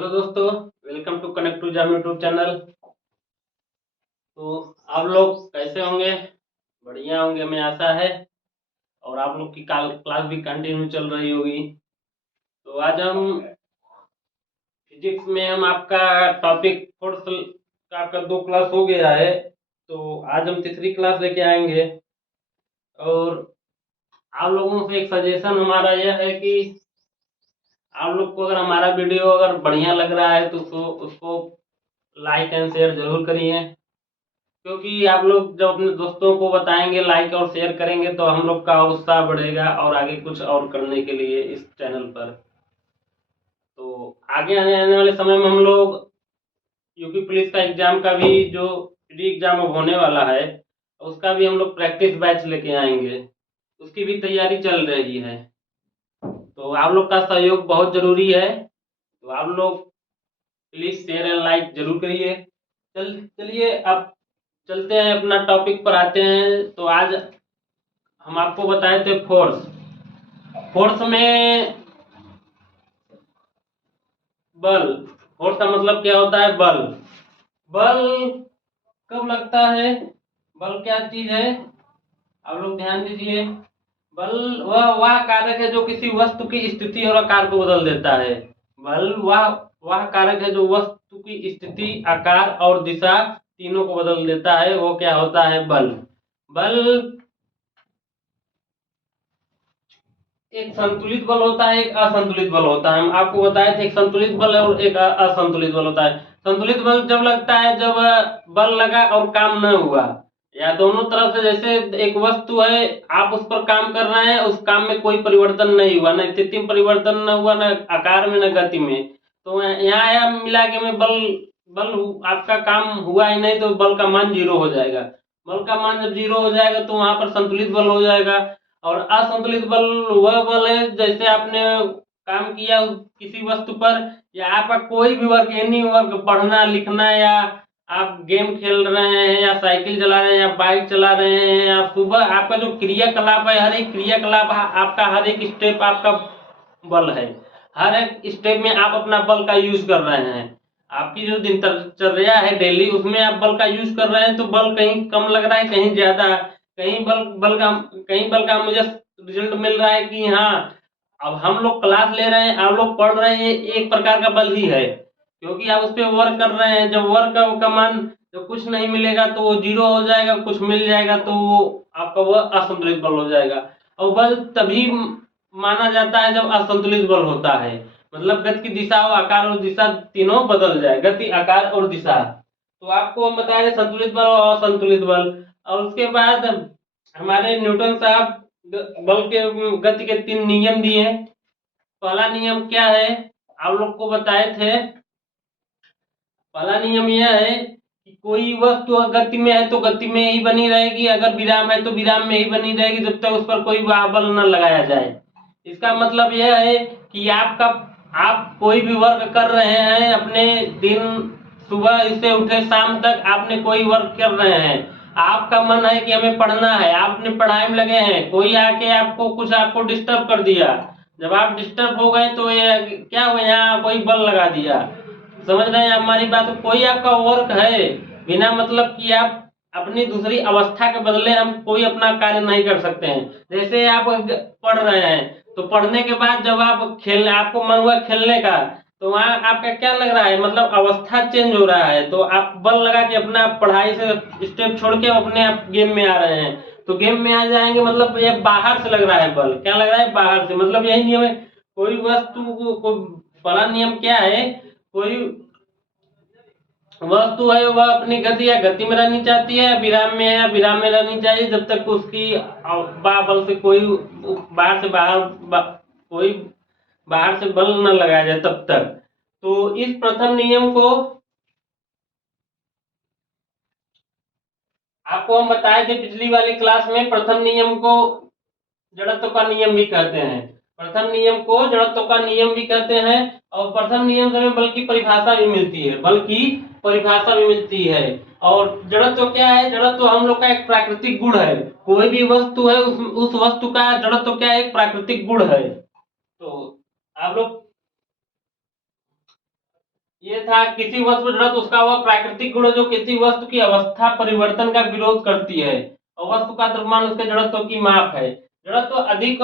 Hello दोस्तों, welcome to connect to jam YouTube channel. तो आप लोग कैसे होंगे? बढ़िया होंगे, हमें आशा है। और आप लोग की क्लास भी कंटिन्यू चल रही होगी। तो आज हम फिजिक्स में हम आपका टॉपिक फोर्थ का आपका 2 क्लास हो गया है। तो आज हम तीसरी क्लास लेके आएंगे। और आप लोगों से एक सजेशन हमारा यह है कि आप लोग को अगर हमारा वीडियो अगर बढ़िया लग रहा है तो उसको उसको लाइक एंड शेयर जरूर करिए। क्योंकि आप लोग जब अपने दोस्तों को बताएंगे, लाइक और शेयर करेंगे, तो हम लोग का उत्साह बढ़ेगा और आगे कुछ और करने के लिए इस चैनल पर। तो आगे आने आने वाले समय में हम लोग यूपी पुलिस का एग्जाम का भी जो प्री एग्जाम अब होने वाला है, उसका भी हम लोग प्रैक्टिस बैच लेके आएंगे। उसकी भी तैयारी चल रही है। तो आप लोग का सहयोग बहुत जरूरी है। तो आप लोग प्लीज शेयर एंड लाइक जरूर करिए। चलिए अब चलते हैं, अपना टॉपिक पर आते हैं। तो आज हम आपको बताए थे फोर्स। फोर्स में बल। फोर्स का मतलब क्या होता है? बल। बल कब लगता है? बल क्या चीज है? आप लोग ध्यान दीजिए। बल वह कारक है जो किसी वस्तु की स्थिति और आकार को बदल देता है। बल वह कारक है जो वस्तु की स्थिति, आकार और दिशा तीनों को बदल देता है। वो क्या होता है? बल। बल एक संतुलित बल होता है, एक असंतुलित बल होता है। हम आपको बताए थे एक संतुलित बल है और एक असंतुलित बल होता है। संतुलित बल जब लगता है जब बल लगा और काम न हुआ, या दोनों तरफ से, जैसे एक वस्तु है, आप उस पर काम कर रहे हैं, उस काम में कोई परिवर्तन नहीं हुआ, न स्थिति में परिवर्तन न हुआ, न आकार में, न गति में। तो यहाँ आया मिला के में बल। आपका काम हुआ ही नहीं, तो बल का मान जीरो हो जाएगा। बल का मान जब जीरो हो जाएगा तो वहां पर संतुलित बल हो जाएगा। और असंतुलित बल वह बल है जैसे आपने काम किया किसी वस्तु पर, या आपका कोई भी वर्क, एनी वर्क, पढ़ना लिखना, या आप गेम खेल रहे हैं, या साइकिल चला रहे हैं, या बाइक चला रहे हैं, या सुबह आपका जो क्रियाकलाप है, हर एक क्रियाकलाप आपका, हर एक स्टेप आपका बल है। हर एक स्टेप में आप अपना बल का यूज कर रहे हैं। आपकी जो दिनचर्या है डेली, उसमें आप बल का यूज कर रहे हैं, तो बल कहीं कम लग रहा है, कहीं ज्यादा। कहीं बल का मुझे रिजल्ट मिल रहा है कि हाँ, अब हम लोग क्लास ले रहे हैं, आप लोग पढ़ रहे हैं, ये एक प्रकार का बल ही है। क्योंकि आप उस पर वर्क कर रहे हैं। जब वर्क का मान जब कुछ नहीं मिलेगा तो वो जीरो हो जाएगा, कुछ मिल जाएगा तो वो आपका वह असंतुलित बल हो जाएगा। और बल तभी माना जाता है जब असंतुलित बल होता है। मतलब गति की दिशा और आकार और दिशा तीनों बदल जाए, गति, आकार और दिशा। तो आपको हम बताएं संतुलित बल और असंतुलित बल। और उसके बाद हमारे न्यूटन साहब बल के, गति के 3 नियम दिए। पहला नियम क्या है? आप लोग को बताए थे। पहला नियम यह है कि कोई वस्तु गति में है तो गति में ही बनी रहेगी, अगर विराम है तो विराम में ही बनी रहेगी, जब तक उस पर कोई बल न लगाया जाए। इसका मतलब यह है कि आप कोई भी वर्क कर रहे हैं अपने दिन, सुबह से उठे शाम तक आपने कोई वर्क कर रहे हैं। आपका मन है कि हमें पढ़ना है, आप अपने पढ़ाई में लगे हैं, कोई आके आपको डिस्टर्ब कर दिया। जब आप डिस्टर्ब हो गए तो ये क्या हुआ, यहाँ कोई बल लगा दिया। समझ रहे हैं हमारी बात? कोई आपका वर्क है, बिना मतलब कि आप अपनी दूसरी अवस्था के बदले हम कोई अपना कार्य नहीं कर सकते हैं। जैसे आप पढ़ रहे हैं, तो पढ़ने के बाद जब आप आपको मन हुआ खेलने का, तो वहाँ आपका क्या लग रहा है? मतलब अवस्था चेंज हो रहा है, तो आप बल लगा के अपना पढ़ाई से स्टेप छोड़ के अपने आप गेम में आ रहे हैं। तो गेम में आ जाएंगे, मतलब ये बाहर से लग रहा है बल। क्या लग रहा है? बाहर से। मतलब यही नियम है। कोई वस्तु को पहला नियम क्या है? कोई वस्तु है वह अपनी गति या गति में रहनी चाहती है, विराम में है या विराम में रहनी चाहिए, जब तक उसकी बल से कोई बाहर से कोई बाहर से बल न लगाया जाए तब तक। तो इस प्रथम नियम को आपको हम बताए थे पिछली वाली क्लास में। प्रथम नियम को जड़त्व का नियम भी कहते हैं। प्रथम नियम को जड़त्व का नियम भी कहते हैं। और प्रथम नियम से हमें बल की परिभाषा भी मिलती है। बल की परिभाषा भी मिलती है। और जड़त्व क्या है? जड़त्व हम लोग का एक प्राकृतिक गुण है। कोई भी वस्तु है, उस वस्तु का जड़त्व क्या है? एक प्राकृतिक गुण है। तो आप लोग ये था किसी वस्तु पर जड़त्व उसका वह प्राकृतिक गुण है जो किसी वस्तु की अवस्था परिवर्तन का विरोध करती है, और वस्तु का द्रव्यमान उसके जड़त्व की माप है। जड़त्व अधिक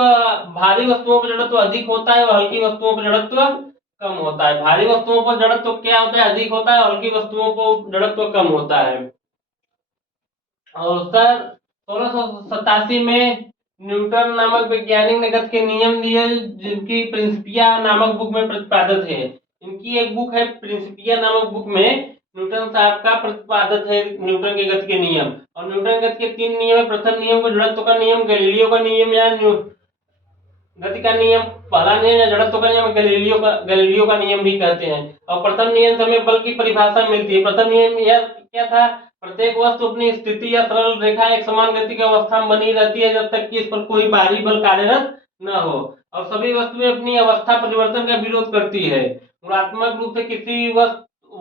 भारी वस्तुओं पर जड़त्व अधिक होता है और हल्की वस्तुओं पर जड़त्व कम होता है। भारी वस्तुओं पर जड़त्व क्या होता है, अधिक होता है, और हल्की वस्तुओं को जड़त्व कम होता है। और सर 1687 में न्यूटन नामक वैज्ञानिक ने गति के नियम दिए, जिनकी प्रिंसिपिया नामक बुक में प्रतिपादित है। इनकी एक बुक है प्रिंसिपिया नामक बुक में न्यूटन साहब का प्रतिपादित है न्यूटन के गति के नियम। और न्यूटन गति के 3 नियम है। प्रथम नियम को जड़त्व का नियम, गैलीलियो का नियम या गति का नियम। पहला नियम या जड़त्व का नियम गैलीलियो का नियम भी कहते हैं। और प्रथम नियम से हमें बल की परिभाषा मिलती है। प्रथम नियम यह क्या था, प्रत्येक वस्तु अपनी स्थिति या सरल रेखा एक समान गति की अवस्था में बनी रहती है जब तक कि इस पर कोई बाहरी बल कार्यरत न हो। और सभी वस्तुएं अपनी अवस्था परिवर्तन का विरोध करती है। गुणात्मक रूप से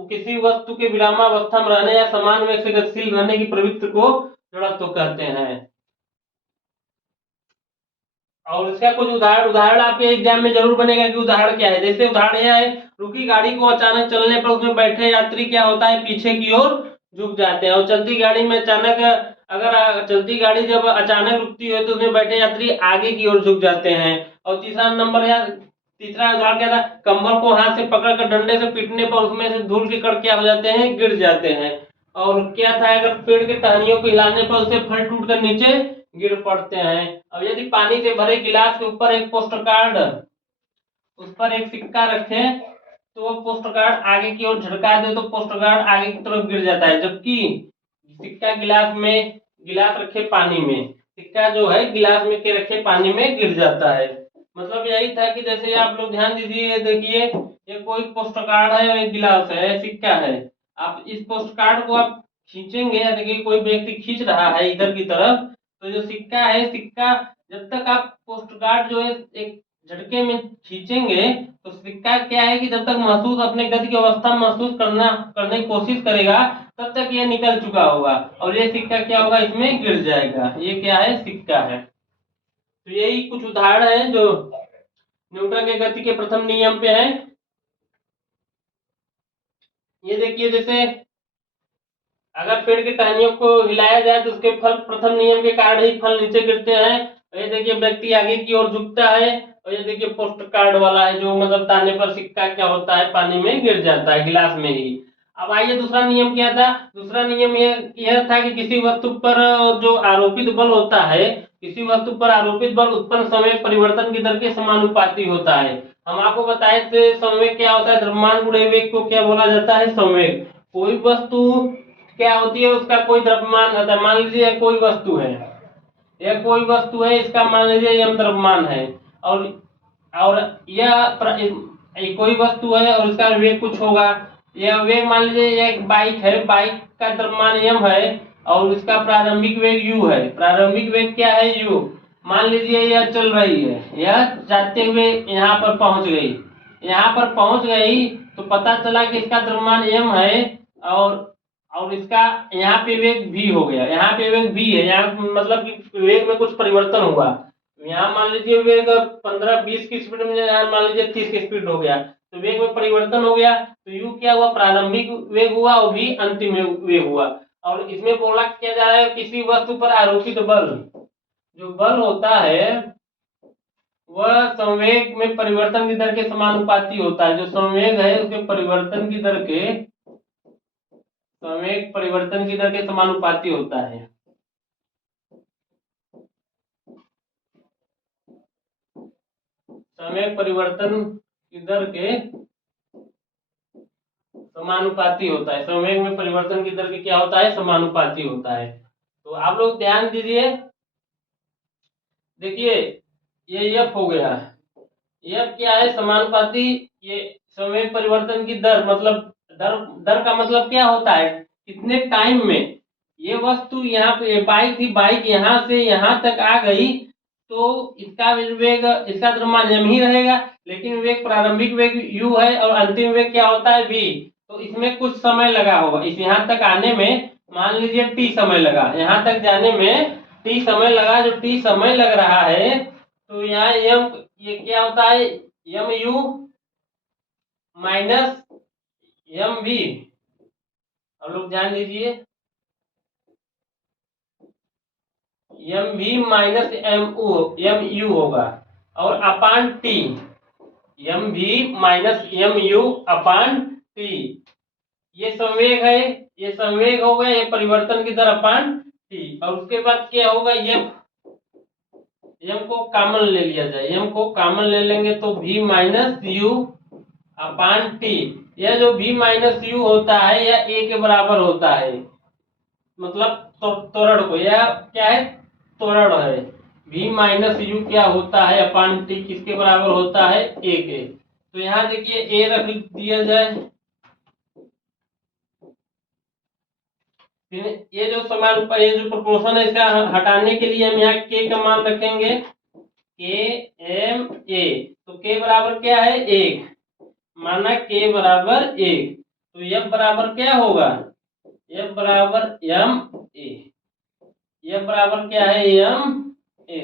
किसी वस्तु के विरामावस्था में रहने या समान वेग से गतिशील रहने की प्रवृत्ति को जड़त्व कहते हैं। और इसका कुछ उदाहरण आपके एग्जाम में जरूर बनेगा कि उदाहरण क्या है। जैसे उदाहरण यह है, रुकी गाड़ी को अचानक चलने पर उसमें बैठे यात्री क्या होता है, पीछे की ओर झुक जाते हैं। और चलती गाड़ी में चलती गाड़ी जब अचानक रुकती है तो उसमें बैठे यात्री आगे की ओर झुक जाते हैं। और तीसरा उदाहरण क्या था, कंबल को हाथ से पकड़कर डंडे से पीटने पर उसमें से धूल के कण क्या हो जाते हैं, गिर जाते हैं। और क्या था, अगर पेड़ के टहनियों को हिलाने पर उसे फल टूट कर नीचे गिर पड़ते हैं। अब यदि पानी से भरे गिलास के ऊपर एक पोस्ट कार्ड, उस पर एक सिक्का रखें तो वो पोस्ट कार्ड आगे की ओर झटका दे तो पोस्ट कार्ड आगे की तरफ गिर जाता है, जबकि सिक्का गिलास रखे पानी में, सिक्का जो है गिलास में के रखे पानी में गिर जाता है। मतलब यही था कि जैसे आप लोग ध्यान दीजिए, देखिए ये कोई पोस्ट कार्ड है और एक गिलास है, सिक्का है। आप इस पोस्ट कार्ड को आप खींचेंगे, देखिए कोई व्यक्ति खींच रहा है इधर की तरफ, तो जो सिक्का जब तक आप पोस्ट कार्ड जो है एक झटके में खींचेंगे तो सिक्का क्या है कि जब तक महसूस अपने गति की अवस्था महसूस करने की कोशिश करेगा तब तक ये निकल चुका होगा और ये सिक्का क्या होगा, इसमें गिर जाएगा। ये क्या है, सिक्का है। तो यही कुछ उदाहरण है जो न्यूटन के गति के प्रथम नियम पे है। ये देखिए, जैसे अगर पेड़ की टहनियों को हिलाया जाए तो उसके फल प्रथम नियम के कारण ही फल नीचे गिरते हैं। ये देखिए व्यक्ति आगे की ओर झुकता है, और ये देखिए पोस्ट कार्ड वाला है जो मतलब ताने पर सिक्का क्या होता है, पानी में गिर जाता है गिलास में ही। अब आइए दूसरा नियम क्या था। दूसरा नियम यह था कि किसी वस्तु पर जो आरोपित बल होता है, किसी वस्तु पर आरोपित बल उत्पन्न समय परिवर्तन की दर के समानुपाती होता है। हम आपको बताए थे संवेग क्या होता है, द्रव्यमान गुणे वेग को क्या बोला जाता है, संवेग। कोई वस्तु क्या होती है, उसका कोई द्रव्यमान होता है। मान लीजिए कोई वस्तु है, यह कोई वस्तु है, इसका मान लीजिए यम द्रव्यमान है, और कोई वस्तु है और इसका वेग कुछ होगा। यह वेग मान लीजिए यह एक बाइक है, बाइक का द्रव्यमान यम है और इसका प्रारंभिक वेग यू है। प्रारंभिक वेग क्या है, यू। मान लीजिए यह चल रही है, यह जाते हुए यहाँ पर पहुंच गई, यहाँ पर पहुंच गई तो पता चला कि इसका द्रव्यमान एम है और इसका यहाँ पे वेग भी हो गया, यहाँ पे वेग भी है, यहाँ मतलब कि वेग में कुछ परिवर्तन हुआ। यहाँ मान लीजिए वेग 15-20 की स्पीड में, यहाँ मान लीजिए 30 की स्पीड हो गया, तो वेग में परिवर्तन हो गया। तो यू क्या हुआ, प्रारंभिक वेग हुआ और भी अंतिम वेग हुआ। और इसमें बोला क्या जा रहा है, किसी वस्तु पर आरोपित बल, जो बल होता है वह संवेग में परिवर्तन की दर के समानुपाती होता है। जो संवेग है उसके परिवर्तन की दर के संवेग परिवर्तन की दर के समानुपाती होता है। संवेग परिवर्तन की दर के समानुपाती होता है। संवेग में परिवर्तन की दर के क्या होता है, समानुपाती होता है। तो आप लोग ध्यान दीजिए, देखिए ये एफ हो गया, एफ क्या है, समानुपाती। ये संवेग परिवर्तन की दर मतलब दर का मतलब क्या होता है, कितने टाइम में ये वस्तु यहाँ पे बाइक थी, बाइक यहाँ से यहाँ तक आ गई तो इसका वेग, इसका द्रव्यमान m ही रहेगा, लेकिन वेग प्रारंभिक वेग u है और अंतिम वेग क्या होता है v। तो इसमें कुछ समय लगा होगा, इस यहाँ तक आने में मान लीजिए t समय लगा, यहाँ तक जाने में t समय लगा। जो t समय लग रहा है तो यहाँ ये क्या होता है, m u minus M V, आप लोग ध्यान दीजिए, M V minus M U होगा, और upon T, M V minus M U upon T, ये संवेग है, ये संवेग होगा, ये परिवर्तन की दर अपान टी, और उसके बाद क्या होगा, एम को कॉमन ले लिया जाए, एम को कॉमन ले लेंगे तो v minus you upon T, यह जो v माइनस यू होता है यह a के बराबर होता है, मतलब त्वरण को, यह क्या है, त्वरण है, v माइनस यू क्या होता है अपान टी, किसके बराबर होता है, a के। तो यहाँ देखिए a रख दिया जाए, फिर ये जो समान, ये जो प्रोपोर्शन है इसका हटाने के लिए हम यहाँ k का मान रखेंगे, के एम ए, तो के बराबर क्या है, 1, माना के बराबर 1, तो एफ बराबर क्या होगा, एफ बराबर एम ए, एफ बराबर क्या है, एम ए,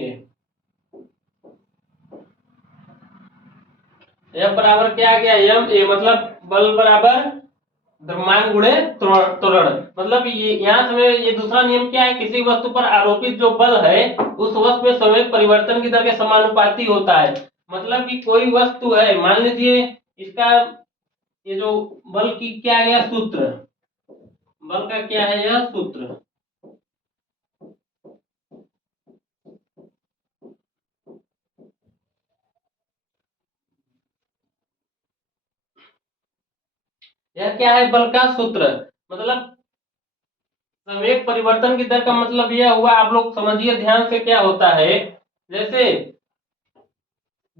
एफ बराबर क्या आ गया, एम ए, मतलब बल बराबर द्रव्यमान गुणे त्वरण, मतलब ये यहाँ से ये दूसरा नियम क्या है, किसी वस्तु पर आरोपित जो बल है उस वस्तु में संवेग परिवर्तन की दर के समानुपाती होता है, मतलब कि कोई वस्तु है, मान लीजिए इसका ये जो बल की क्या है, यह सूत्र, बल का क्या है, यह सूत्र, यह क्या है, बल का सूत्र, मतलब संवेग परिवर्तन की दर का मतलब यह हुआ, आप लोग समझिए ध्यान से, क्या होता है, जैसे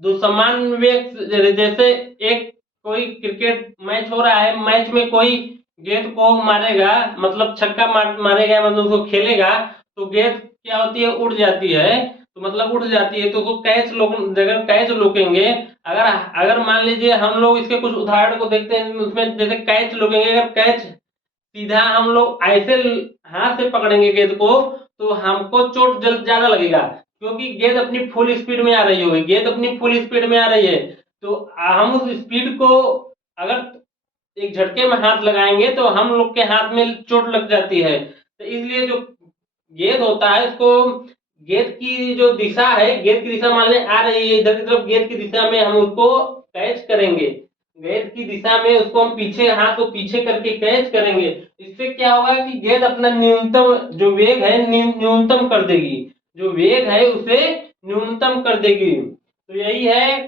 दो समान वेग, जैसे एक कोई क्रिकेट मैच हो रहा है, मैच में कोई गेंद को मारेगा, मतलब छक्का मारेगा, मतलब उसको खेलेगा, तो गेंद क्या होती है, उड़ जाती है, तो मतलब उड़ जाती है, तो उसको कैच लोग, अगर कैच रोकेंगे, अगर अगर मान लीजिए हम लोग इसके कुछ उदाहरण को देखते हैं, उसमें जैसे कैच रोकेंगे, अगर कैच सीधा हम लोग ऐसे हाथ से पकड़ेंगे गेंद को, तो हमको चोट ज्यादा लगेगा, क्योंकि गेंद अपनी फुल स्पीड में आ रही होगी, गेंद अपनी फुल स्पीड में आ रही है, तो हम उस स्पीड को अगर एक झटके में हाथ लगाएंगे तो हम लोग के हाथ में चोट लग जाती है, तो इसलिए जो गेंद होता है उसको, गेंद की जो दिशा है, गेंद की दिशा मान लें आ रही है इधर की तरफ, गेंद की दिशा में हम उसको कैच करेंगे, गेंद की दिशा में उसको हम पीछे, हाथ को पीछे करके कैच करेंगे, इससे क्या होगा कि गेंद अपना न्यूनतम जो वेग है न्यूनतम कर देगी, जो वेग है उसे न्यूनतम कर देगी, तो यही है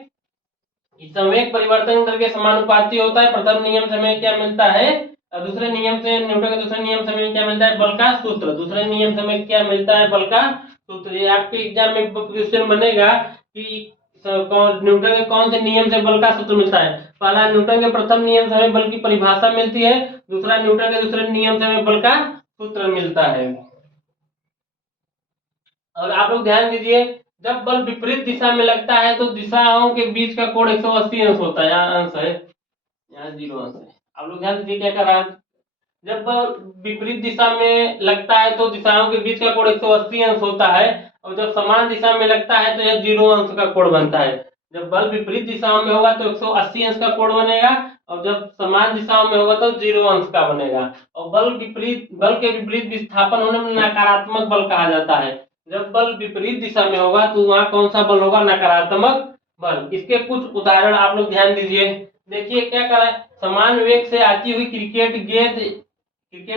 कि संवेग परिवर्तन दर के समानुपाती होता है, प्रथम नियम से हमें क्या मिलता है, और दूसरे नियम से, न्यूटन के दूसरे नियम से हमें क्या मिलता है, बल का सूत्र, दूसरे नियम से हमें क्या मिलता है, बल का सूत्र। ये आपके एग्जाम में क्वेश्चन बनेगा कि न्यूटन के कौन से नियम से बल का सूत्र मिलता है, पहला न्यूटन के प्रथम नियम से हमें बल की परिभाषा मिलती है, दूसरा न्यूटन के दूसरे नियम से हमें बल का सूत्र मिलता है। और आप लोग ध्यान दीजिए, जब बल विपरीत दिशा में लगता है तो दिशाओं के बीच का कोण 180 अंश होता है, यहाँ अंश है, यहाँ 0 अंश है, आप लोग ध्यान दीजिए क्या कर रहा है, जब बल विपरीत दिशा में लगता है तो दिशाओं के बीच का कोण 180 अंश होता है, और जब समान दिशा में लगता है तो यह 0 अंश का कोण बनता है, जब बल विपरीत दिशाओं में होगा तो 180 अंश का कोण बनेगा, और जब समान दिशाओं में होगा तो 0 अंश का बनेगा, और बल के विपरीत विस्थापन होने में नकारात्मक बल कहा जाता है, जब बल विपरीत दिशा में होगा तो वहां कौन सा बल होगा, नकारात्मक बल। इसके कुछ उदाहरण आप लोग ध्यान दीजिए, देखिए क्या कर रहा है, समान वेग से आती हुई क्रिकेट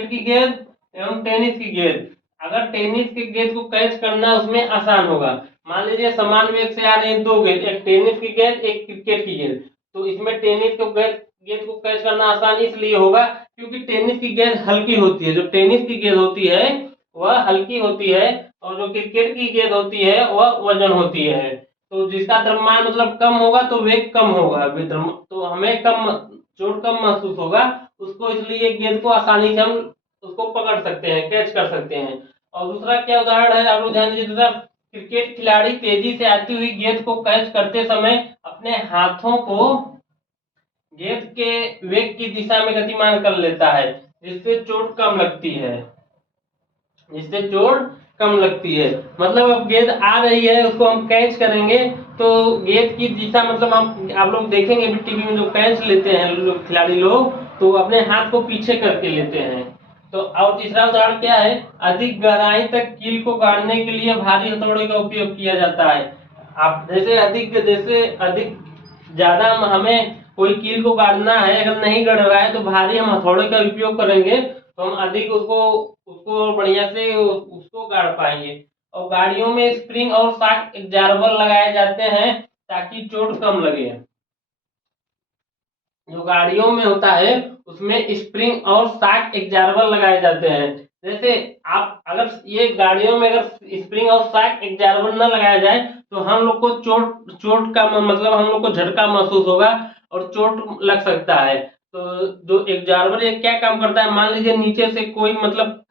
की गेंद एवं टेनिस की गेंद, अगर टेनिस की गेंद को कैच करना उसमें आसान होगा, मान लीजिए समान वेग से आ रही है दो गेंद, एक टेनिस की गेंद एक क्रिकेट की गेंद, तो इसमें टेनिस को गेंद को कैच करना आसान इसलिए होगा क्योंकि टेनिस की गेंद हल्की होती है, जो टेनिस की गेंद होती है वह हल्की होती है, और जो क्रिकेट की गेंद होती है वह वजन होती है, तो जिसका द्रव्यमान मतलब कम होगा तो वेग कम होगा, तो हमें कम चोट कम महसूस होगा उसको, इसलिए गेंद को आसानी से हम उसको पकड़ सकते हैं, कैच कर सकते हैं। और दूसरा क्या उदाहरण है, आप लोग ध्यान दीजिए, दूसरा क्रिकेट खिलाड़ी तेजी से आती हुई गेंद को कैच करते समय अपने हाथों को गेंद के वेग की दिशा में गतिमान कर लेता है, जिससे चोट कम लगती है, जिससे चोट कम लगती है, मतलब अब गेंद आ रही है उसको हम कैच करेंगे तो गेंद की दिशा, मतलब हम आप लोग देखेंगे भी टीवी में जो कैच लेते हैं लोग, खिलाड़ी लोग, तो अपने हाथ को पीछे करके लेते हैं। तो और तीसरा उदाहरण क्या है, अधिक गहराई तक कील को गाड़ने के लिए भारी हथौड़े का उपयोग किया जाता है। आप जैसे अधिक ज्यादा हमें कोई कील को गाड़ना है, अगर नहीं गड़ रहा है तो भारी हम हथौड़े का उपयोग करेंगे, तो हम अधिक उसको उसको बढ़िया से उसको गाड़ पाएंगे। और गाड़ियों में स्प्रिंग और शॉक एब्जॉर्बर लगाए जाते हैं ताकि चोट कम लगे। जो गाड़ियों में होता है उसमें स्प्रिंग और शॉक एब्जॉर्बर लगाए जाते हैं। जैसे आप अगर ये गाड़ियों में अगर स्प्रिंग और शॉक एब्जॉर्बर न लगाया जाए तो हम लोग को चोट चोट का मतलब हम लोग को झटका महसूस होगा और चोट लग सकता है। तो जो एब्जॉर्बर ये क्या काम करता है, मान लीजिए नीचे से कोई मतलब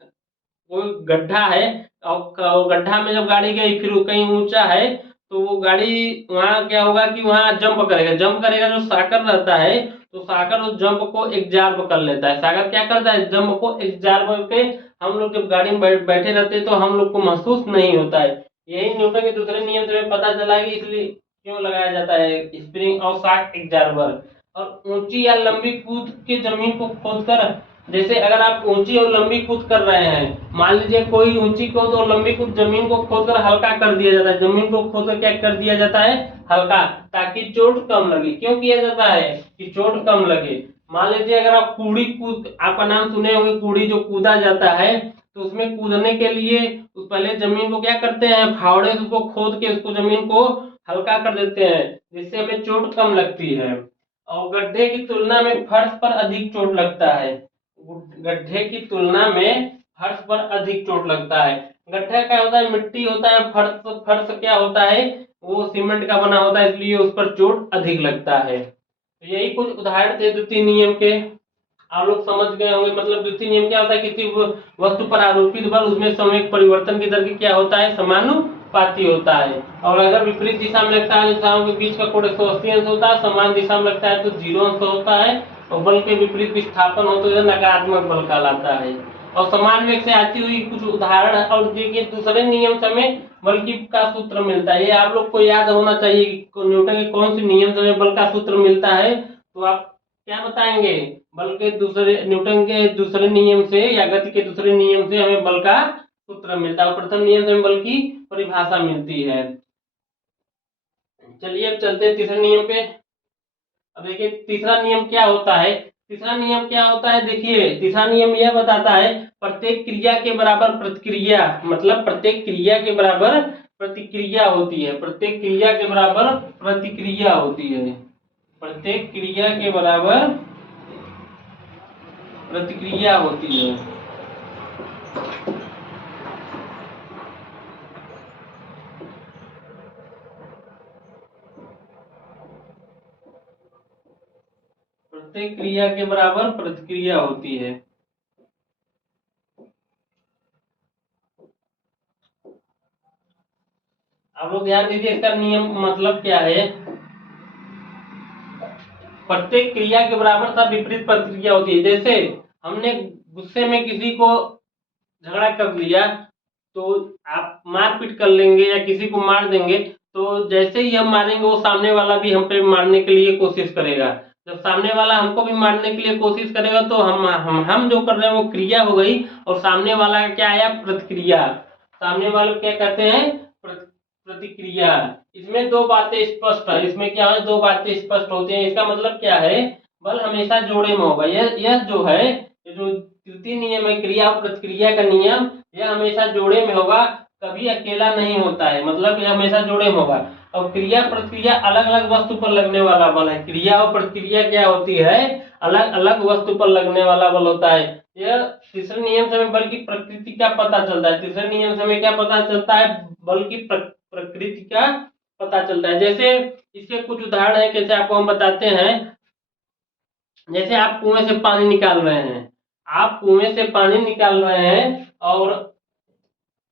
कोई गड्ढा है और गड्ढा में जब गाड़ी गई फिर वो कहीं ऊंचा है, तो वो गाड़ी वहां क्या होगा कि वहां जंप करेगा जो साकर रहता है, तो साकर उस जंप को एग्जार्ब कर लेता है। साकर क्या करता है, जंप को एग्जार्ब करके हम लोग जब गाड़ी में बैठे रहते हैं तो हम लोग को महसूस नहीं होता है। यही न्यूटन के दूसरे नियम से हमें पता चला है कि इसलिए क्यों लगाया जाता है स्प्रिंग और शॉक एग्जार्बर। और ऊंची या लंबी कूद के जमीन को खोदकर, जैसे अगर आप ऊंची और लंबी कूद कर रहे हैं, मान लीजिए कोई ऊंची कूद और लंबी कूद, जमीन को खोदकर हल्का कर दिया जाता है। जमीन को खोदकर क्या कर दिया जाता है, हल्का, ताकि चोट कम लगे। क्यों किया जाता है कि चोट कम लगे। मान लीजिए अगर आप कूड़ी कूद, आपका नाम सुने होंगे कूड़ी जो कूदा जाता है, तो उसमें कूदने के लिए पहले जमीन को क्या करते हैं, फावड़े से उसको खोद के उसको जमीन को हल्का कर देते हैं, जिससे हमें चोट कम लगती है। और गड्ढे की तुलना में फर्श पर अधिक चोट लगता है। गड्ढे की तुलना में फर्श पर अधिक चोट लगता है। गड्ढा क्या होता है, मिट्टी होता है, फर्श फर्श क्या होता है, वो सीमेंट का बना होता है, इसलिए उस पर चोट अधिक लगता है। तो यही कुछ उदाहरण थे द्वितीय नियम के, आप लोग समझ गए होंगे। मतलब द्वितीय नियम क्या होता है, किसी वस्तु पर आरोपित बल उसमें संवेग परिवर्तन की दर की क्या होता है, समानुपाती होता है। और अगर विपरीत दिशा में लगता है, दिशाओं के बीच का कोण 180 अंश होता है, समान दिशा में लगता है तो 0 अंश होता है, और बल के विपरीत विस्थापन हो तो यह नकारात्मक बल कहलाता है। और समान वेग से आती हुई कुछ उदाहरण। और देखिए दूसरे नियम से हमें बल की का सूत्र मिलता है, ये आप लोग को याद होना चाहिए कि न्यूटन के कौन से नियम से हमें बल का सूत्र मिलता है। तो आप क्या बताएंगे, बल के दूसरे, न्यूटन के दूसरे नियम से या गति के दूसरे नियम से हमें बल का सूत्र मिलता है, प्रथम नियम से हमें बल की परिभाषा मिलती है। चलिए अब चलते हैं तीसरे नियम पे। अब देखिए तीसरा नियम क्या होता है। तीसरा नियम क्या होता है, देखिए तीसरा नियम यह बताता है प्रत्येक क्रिया के बराबर प्रतिक्रिया, मतलब प्रत्येक क्रिया के बराबर प्रतिक्रिया होती है। प्रत्येक क्रिया के बराबर प्रतिक्रिया होती है। प्रत्येक क्रिया के बराबर प्रतिक्रिया होती है। प्रत्येक क्रिया के बराबर प्रतिक्रिया होती है। आप लोग ध्यान दीजिए इसका नियम मतलब क्या है। प्रत्येक क्रिया के बराबर तब विपरीत प्रतिक्रिया होती है। जैसे हमने गुस्से में किसी को झगड़ा कर लिया, तो आप मारपीट कर लेंगे या किसी को मार देंगे, तो जैसे ही हम मारेंगे वो सामने वाला भी हम पे मारने के लिए कोशिश करेगा। जब सामने वाला हमको भी मारने के लिए कोशिश करेगा तो हम जो कर रहे हैं वो क्रिया हो गई, और सामने वाला का क्या आया, प्रतिक्रिया। सामने वाले को क्या कहते हैं, प्रतिक्रिया। इसमें दो बातें स्पष्ट है, इसमें क्या है, दो बातें स्पष्ट होती हैं। इसका मतलब क्या है, बल हमेशा जोड़े में होगा। यह जो है, ये जो तृतीय नियम है, क्रिया और प्रतिक्रिया का नियम, यह हमेशा जोड़े में होगा, कभी अकेला नहीं होता है। मतलब यह हमेशा जोड़े में होगा। और क्रिया प्रतिक्रिया अलग अलग वस्तु पर लगने वाला बल है। क्रिया और प्रतिक्रिया क्या होती है, अलग अलग वस्तु पर लगने वाला बल होता है। यह तीसरे नियम से हमें बल की प्रकृति का पता चलता है। तीसरे नियम से हमें क्या पता चलता है, बल की प्रकृति का पता चलता है। जैसे इसके कुछ उदाहरण है, कैसे आपको हम बताते हैं। जैसे आप कुएं से पानी निकाल रहे हैं, आप कुएं से पानी निकाल रहे हैं, और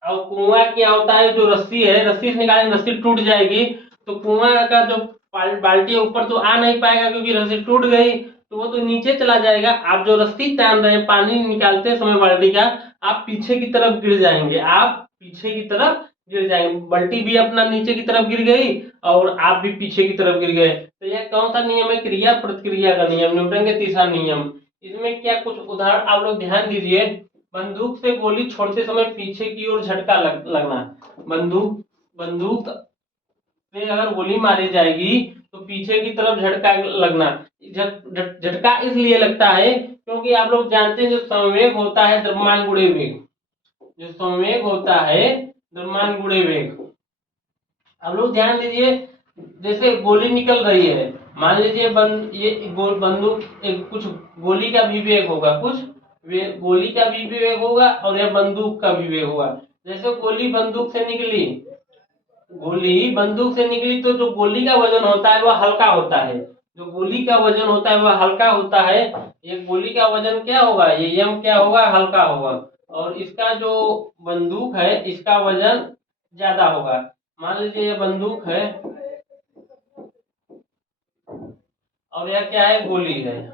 कुआं क्या होता है, जो रस्सी है, रस्सी से निकालेंगे रस्सी टूट जाएगी, तो कुआं का जो बाल्टी ऊपर तो आ नहीं पाएगा क्योंकि रस्सी टूट गई, तो वो तो नीचे चला जाएगा। आप जो रस्सी तान रहे हैं पानी निकालते समय बाल्टी का, आप पीछे की तरफ गिर जाएंगे, आप पीछे की तरफ गिर जाएंगे। बाल्टी भी अपना नीचे की तरफ गिर गई और आप भी पीछे की तरफ गिर गए। तो यह कौन सा नियम है, क्रिया प्रतिक्रिया का नियम, न्यूटन के तीसरा नियम। इसमें क्या कुछ उदाहरण आप लोग ध्यान दीजिए। बंदूक से गोली छोड़ते समय पीछे की ओर झटका लगना। बंदूक से अगर गोली मारी जाएगी तो पीछे की तरफ झटका लगना। झटका इसलिए लगता है क्योंकि आप लोग जानते हैं जो संवेग होता है द्रव्यमान गुणे वेग, जो संवेग होता है द्रव्यमान गुणे वेग। आप लोग ध्यान दीजिए, जैसे गोली निकल रही है, मान लीजिए बंदूक कुछ गोली का भी वेग होगा, कुछ गोली का भी वेग होगा और यह बंदूक का भी वेग होगा। जैसे गोली बंदूक से निकली तो जो गोली का वजन होता है वह हल्का होता है। जो गोली का वजन होता है वह हल्का होता है। ये गोली का वजन क्या होगा, ये m क्या होगा, हल्का होगा। और इसका जो बंदूक है इसका वजन ज्यादा होगा। मान लीजिए ये बंदूक है और यह क्या है, गोली है,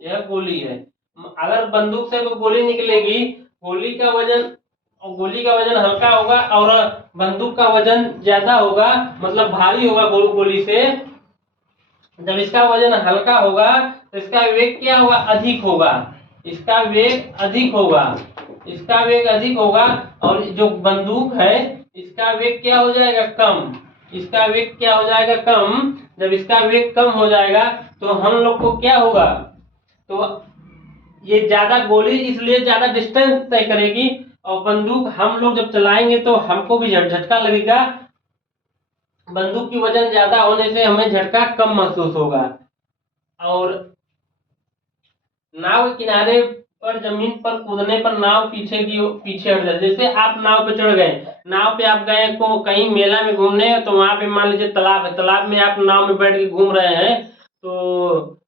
यह गोली है। अगर बंदूक से कोई गोली निकलेगी, गोली का वजन हल्का होगा और बंदूक का वजन ज्यादा होगा, मतलब भारी होगा गोली से। जब इसका वजन हल्का होगा तो इसका वेग क्या होगा, अधिक होगा। इसका वेग अधिक होगा और जो बंदूक है इसका वेग क्या हो जाएगा, कम। इसका वेग क्या हो जाएगा, कम। जब इसका वेग कम हो जाएगा तो हम लोग को क्या होगा, तो ये ज्यादा गोली इसलिए ज्यादा डिस्टेंस तय करेगी और बंदूक हम लोग जब चलाएंगे तो हमको भी झटका लगेगा। बंदूक की वजन ज्यादा होने से हमें झटका कम महसूस होगा। और नाव के किनारे पर जमीन पर कूदने पर नाव पीछे हट जाती है। जैसे आप नाव पे चढ़ गए, नाव पे आप गए को कहीं मेला में घूमने, तो वहां पे मान लीजिए तालाब है, तालाब में आप नाव में बैठ के घूम रहे हैं, तो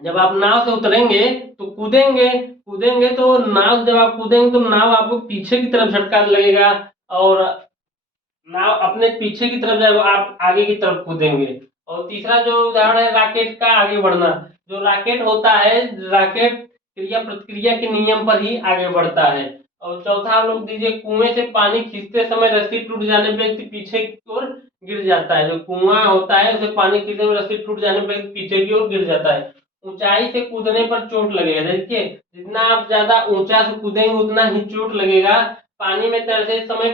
जब आप नाव से उतरेंगे तो कूदेंगे तो नाव जब आप कूदेंगे तो नाव आपको पीछे की तरफ झटका लगेगा और नाव अपने पीछे की तरफ जाएगा, आप आगे की तरफ कूदेंगे। और तीसरा जो उदाहरण है रॉकेट का आगे बढ़ना। जो रॉकेट होता है, रॉकेट क्रिया प्रतिक्रिया के नियम पर ही आगे बढ़ता है। और चौथा हम लोग दीजिए, कुएं से पानी खींचते समय रस्सी टूट जाने पर व्यक्ति पीछे की ओर गिर जाता है। जो कुआं होता है उसे पानी खींचते हुए रस्सी टूट जाने पर व्यक्ति पीछे की ओर गिर जाता है। ऊंचाई से कूदने पर चोट लगेगा। देखिए जितना आप ज्यादा ऊंचा से कूदेंगे उतना ही चोट लगेगा। पानी में तैरते समय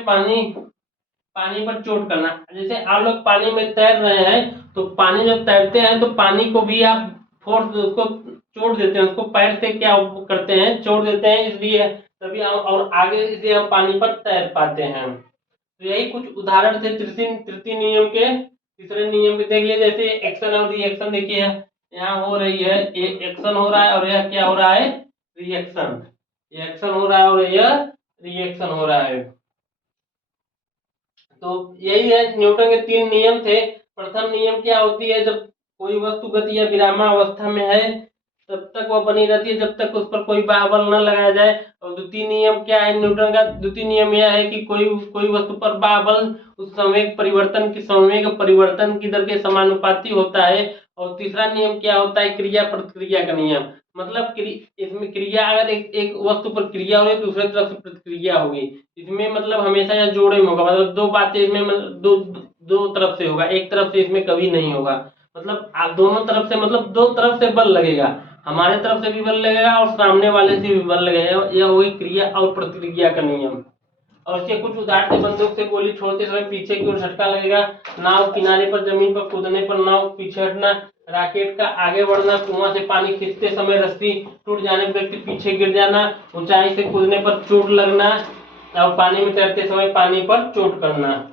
पानी पर चोट करना। जैसे आप लोग पानी में तैर रहे हैं तो पानी जब तैरते हैं तो पानी को भी आप फोर्स उसको चोट देते हैं, उसको पैर से क्या करते हैं, चोट देते हैं, इसलिए तभी और आगे से हम पानी पर तैर पाते हैं। तो यही कुछ उदाहरण थे तृतीय नियम के। तीसरे नियम के देख लीजिए, जैसे एक्शन और रिएक्शन। देखिए यहाँ हो रही है, एक्शन हो रहा है और यह क्या हो रहा है, रिएक्शन। एक्शन हो रहा है और यह रिएक्शन हो रहा है। तो यही है, न्यूटन के 3 नियम थे। प्रथम नियम क्या होती है, जब कोई वस्तु गति या विरामावस्था में है तब तक वह बनी रहती है जब तक उस पर कोई बाहुबल न लगाया जाए। और द्वितीय नियम क्या है, न्यूटन का द्वितीय नियम यह है कि कोई वस्तु पर बाहुबल उस संवेग परिवर्तन की दर के समानुपाती होता है। और तीसरा नियम क्या होता है, क्रिया प्रतिक्रिया का नियम। मतलब इसमें क्रिया, अगर एक वस्तु पर क्रिया हो रही है दूसरे तरफ से प्रतिक्रिया होगी, इसमें मतलब हमेशा यह जोड़े में होगा। मतलब दो बातें इसमें, मतलब दो तरफ से होगा, एक तरफ से इसमें कभी नहीं होगा। मतलब आप दोनों तरफ से, मतलब दो तरफ से बल लगेगा, हमारे तरफ से भी बल लगेगा और सामने वाले से भी बल लगेगा। यह होगी क्रिया और प्रतिक्रिया का नियम। और इसके कुछ उदाहरण, बंदूक से गोली छोड़ते समय पीछे की ओर झटका लगेगा, नाव किनारे पर जमीन पर कूदने पर नाव पीछे हटना, रॉकेट का आगे बढ़ना, कुआं से पानी खींचते समय रस्सी टूट जाने पर व्यक्ति पीछे गिर जाना, ऊंचाई से कूदने पर चोट लगना और पानी में तैरते समय पानी पर चोट करना।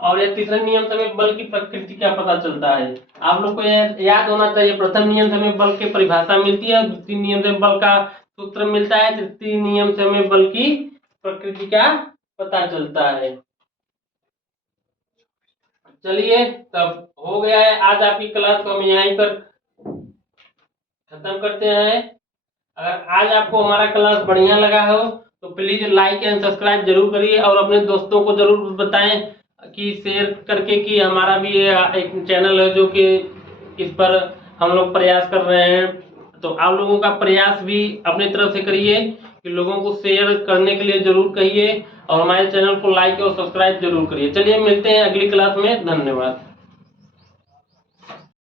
और यह तीसरे नियम से हमें बल की प्रकृति का पता चलता है। आप लोग को यह याद होना चाहिए, प्रथम नियम से हमें बल की परिभाषा मिलती है, द्वितीय नियम से बल का सूत्र मिलता है, तृतीय नियम से हमें बल की प्रकृति का पता चलता है। चलिए तब हो गया है, आज आपकी क्लास को हम यहीं पर खत्म करते हैं। अगर आज आपको हमारा क्लास बढ़िया लगा हो तो प्लीज लाइक एंड सब्सक्राइब जरूर करिए और अपने दोस्तों को जरूर बताएं कि शेयर करके कि हमारा भी एक चैनल है जो कि इस पर हम लोग प्रयास कर रहे हैं। तो आप लोगों का प्रयास भी अपनी तरफ से करिए कि लोगों को शेयर करने के लिए जरूर कहिए और हमारे चैनल को लाइक और सब्सक्राइब जरूर करिए। चलिए मिलते हैं अगली क्लास में, धन्यवाद।